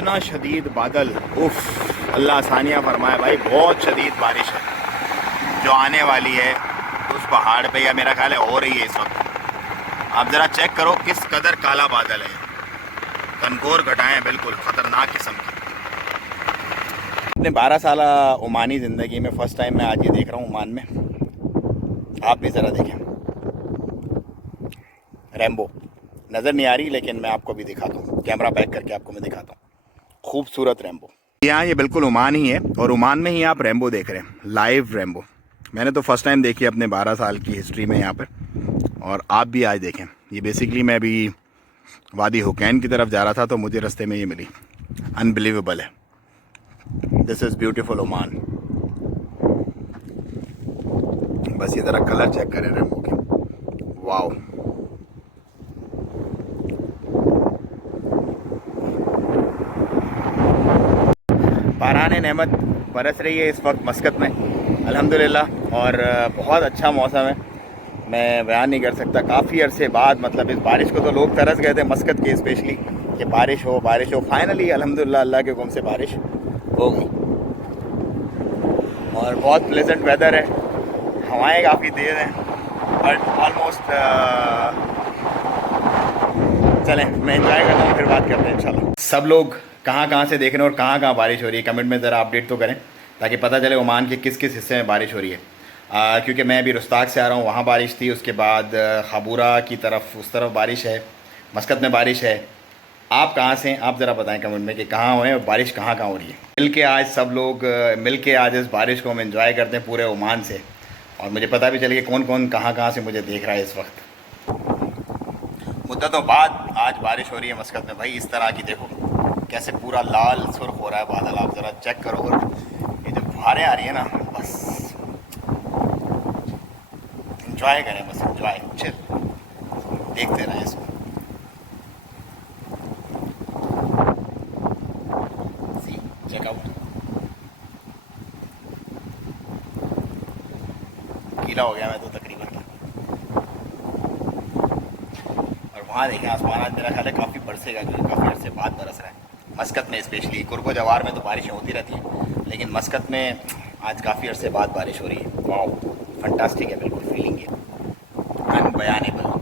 इतना शदीद बादल, उफ, अल्लाह आसानियाँ फरमाए भाई। बहुत शदीद बारिश है जो आने वाली है उस पहाड़ पे, या मेरा ख्याल है हो रही है इस वक्त। आप ज़रा चेक करो किस कदर काला बादल है, घनघोर घटाएं, बिल्कुल ख़तरनाक किस्म की। अपने 12 साल ओमानी ज़िंदगी में फ़र्स्ट टाइम मैं आज ये देख रहा हूँ ओमान में। आप भी ज़रा देखें, रैम्बो नज़र नहीं आ रही लेकिन मैं आपको भी दिखाता हूँ, कैमरा बैक करके आपको मैं दिखाता हूँ। खूबसूरत रैम्बो। यहाँ ये बिल्कुल ओमान ही है और ओमान में ही आप रैम्बो देख रहे हैं, लाइव रैम्बो। मैंने तो फर्स्ट टाइम देखी अपने 12 साल की हिस्ट्री में यहाँ पर, और आप भी आज देखें। ये बेसिकली मैं अभी वादी हुकैन की तरफ जा रहा था तो मुझे रास्ते में ये मिली। अनबिलीवेबल है। This is beautiful Oman. बस ये ज़रा कलर चेक करें रैम्बो के, वाओ। बारान नेमत बरस रही है इस वक्त मस्कत में अल्हम्दुलिल्लाह, और बहुत अच्छा मौसम है। मैं बयान नहीं कर सकता, काफ़ी अरसे बाद, मतलब इस बारिश को तो लोग तरस गए थे मस्कत के स्पेशली कि बारिश हो बारिश हो। फाइनली अल्हम्दुलिल्लाह अल्लाह के हुक्म से बारिश हो गई और बहुत प्लेजेंट वेदर है। हवाएं काफ़ी तेज़ हैं बट ऑलमोस्ट चलें मैं एंजॉय करता हूँ, फिर बात करते हैं इंशाल्लाह। सब लोग कहाँ से देख रहे हैं और कहाँ बारिश हो रही है, कमेंट में ज़रा अपडेट तो करें ताकि पता चले ओमान के किस किस हिस्से में बारिश हो रही है। क्योंकि मैं अभी रुस्ताक से आ रहा हूँ, वहाँ बारिश थी, उसके बाद खबूरा की तरफ, उस तरफ बारिश है, मस्कत में बारिश है। आप कहाँ से हैं, आप ज़रा बताएं कमेंट में कि कहाँ हुए और बारिश कहाँ हो रही है। मिल के आज सब लोग मिल के आज इस बारिश को हम एंजॉय करते हैं पूरे ओमान से, और मुझे पता भी चले कि कौन कौन कहाँ से मुझे देख रहा है इस वक्त। मुद्दतों बाद आज बारिश हो रही है मस्कत में भाई। इस तरह की देखो कैसे पूरा लाल सुर्ख हो रहा है बादल, आप ज़रा चेक करो। और ये जो फुहारें आ रही है ना, बस इंजॉय करें, बस इंजॉय, चिल, देखते रहें इसको। सी चेक आउट, गीला हो गया मैं तो तकरीबन। और वहाँ देखें आसमान, आज मेरा ख्याल है काफ़ी बरसेगा क्योंकि काफ़ी अरसे बाद बरस रहा है मस्कत में स्पेशली। कुर्को जवार में तो बारिशें होती रहती हैं लेकिन मस्कत में आज काफ़ी अरसे बाद बारिश हो रही है। वाओ, फंटास्टिक है, बिल्कुल फीलिंग है अनबयानेबल।